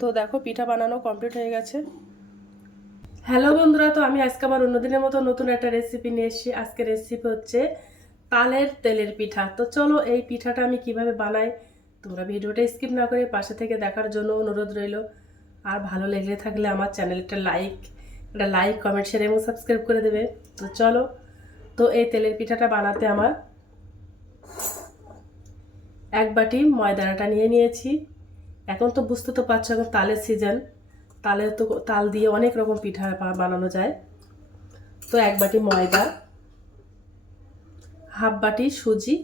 তো দেখো পিঠা বানানো কমপ্লিট হয়ে গেছে। হ্যালো বন্ধুরা, তো আমি আজকে আবার অন্যদিনের মতো নতুন একটা রেসিপি নিয়ে এসেছি। আজকে রেসিপি হচ্ছে তালের তেলের পিঠা। তো চলো এই পিঠাটা আমি কিভাবে বানাই তোমরা ভিডিওটা স্কিপ না করে পাশে থেকে দেখার জন্য অনুরোধ রইল। আর ভালো লেগে থাকলে আমার চ্যানেলটা লাইক কমেন্ট শেয়ার এবং সাবস্ক্রাইব করে দেবে। তো চলো, তো এই তেলের পিঠাটা বানাতে আমার এক বাটি ময়দা আটা নিয়ে নিয়েছি। এখন তো বুঝতে তো পারছো, এখন তালের সিজন, তাল দিয়ে অনেক রকম পিঠা বানানো যায়। তো এক বাটি ময়দা, হাফ বাটি সুজি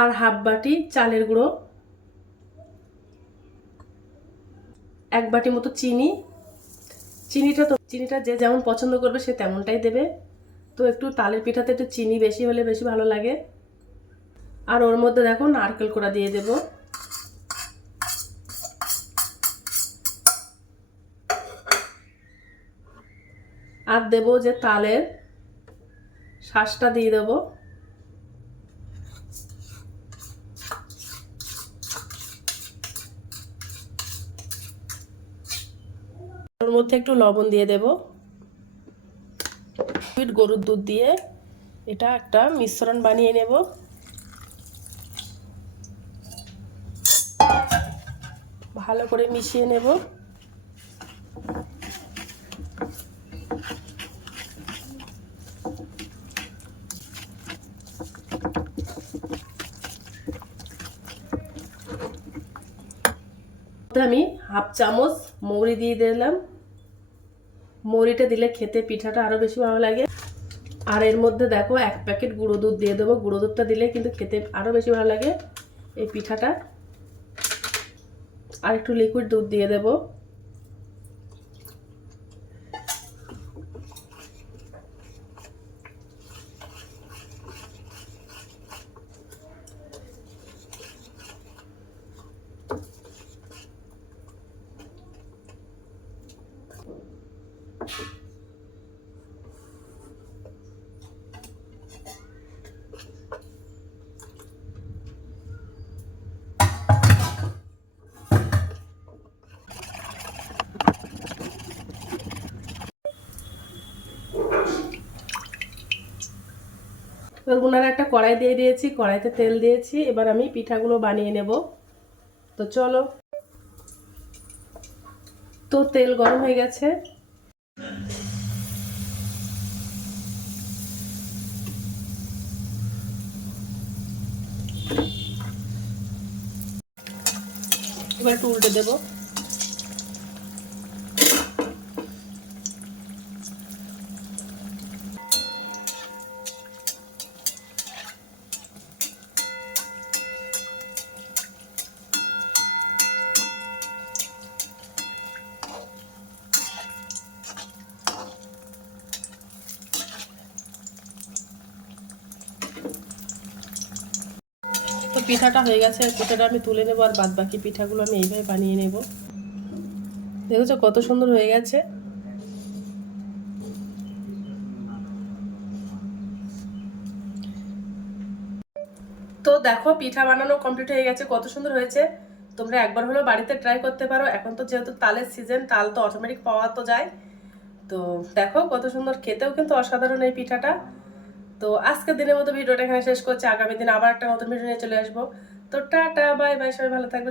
আর হাফ বাটি চালের গুঁড়ো, এক বাটি মতো চিনি। চিনিটা যে যেমন পছন্দ করবে সে তেমনটাই দেবে। তো একটু তালের পিঠাতে একটু চিনি বেশি হলে বেশি ভালো লাগে। আর ওর মধ্যে দেখো নারকেল কোড়া দিয়ে দেব। আর দেব যে তালের শাঁসটা দিয়ে দেবো। ওর মধ্যে একটু লবণ দিয়ে দেব। গরুর দুধ দিয়ে এটা একটা মিশ্রণ বানিয়ে নেব। ভালো করে মিশিয়ে নেব। আমি হাফ চামচ মৌরি দিয়ে দিলাম। মৌরিটা দিলে খেতে পিঠাটা আরো বেশি ভালো লাগে। আর এর মধ্যে দেখো এক প্যাকেট গুঁড়ো দুধ দিয়ে দেবো। গুঁড়ো দুধটা দিলে কিন্তু খেতে আরো বেশি ভালো লাগে এই পিঠাটা। আর একটু লিকুইড দুধ দিয়ে দেবো। এবার উনার একটা কড়াই দিয়ে দিয়েছি, কড়াইতে তেল দিয়েছি। এবার আমি পিঠাগুলো বানিয়ে নেব। তো চলো, তো তেল গরম হয়ে গেছে। এবার একটু উল্টে দেবো। তো পিঠাটা হয়ে গেছে, পিঠাটা আমি তুলে নেবো। আর বাদ বাকি পিঠাগুলো আমি এইভাবে বানিয়ে নেব। দেখেছো কত সুন্দর হয়ে গেছে। তো দেখো পিঠা বানানো কমপ্লিট হয়ে গেছে, কত সুন্দর হয়েছে। তোমরা একবার হলেও বাড়িতে ট্রাই করতে পারো। এখন তো যেহেতু তালের সিজন, তাল তো অটোমেটিক পাওয়া তো যায়। তো দেখো কত সুন্দর, খেতেও কিন্তু অসাধারণ এই পিঠাটা। তো আজকের দিনের মতো ভিডিওটা এখানে শেষ করছি। আগামী দিন আবার একটা নতুন ভিডিও নিয়ে চলে আসবো। তো টাটা, বাই বাই, সবাই ভালো থাকবে।